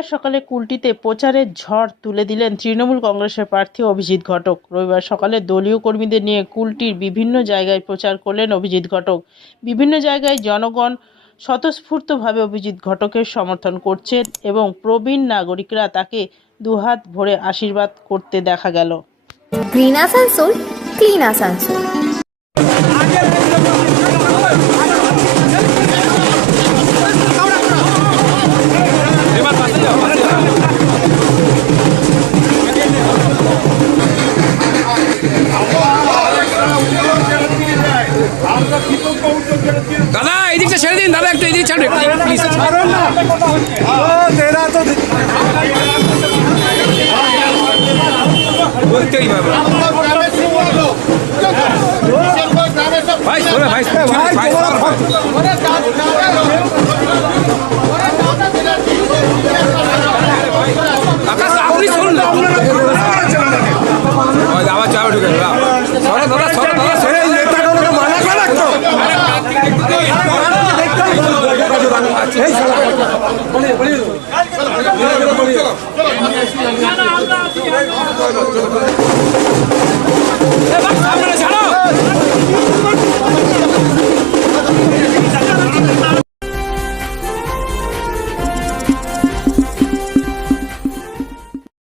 রবিবার সকালে কুলটিতে প্রচারের ঝড় তুলে দিলেন তৃণমূল কংগ্রেসের প্রার্থী অভিজিৎ ঘটক। রবিবার সকালে দলীয় কর্মীদের নিয়ে কুলটির বিভিন্ন জায়গায় প্রচার করলেন অভিজিৎ ঘটক। বিভিন্ন জায়গায় জনগণ স্বতঃস্ফূর্তভাবে অভিজিৎ ঘটকের সমর্থন করছেন এবং প্রবীণ নাগরিকরা তাকে দুহাত ভরে আশীর্বাদ করতে দেখা গেল। Green Asansol, clean Asansol. দাদা এদিকটা ছেড়ে দিন, দাদা একটু এদিকে ছাড়ুন প্লিজ। বলতেই পারবো ভাই, ভাই ভাই আকাশ আপনি শুনুন না, আবার চাপ ঢুকে দাদা দাদা সরে নেতাগুলোকে মানা করে রাখতো।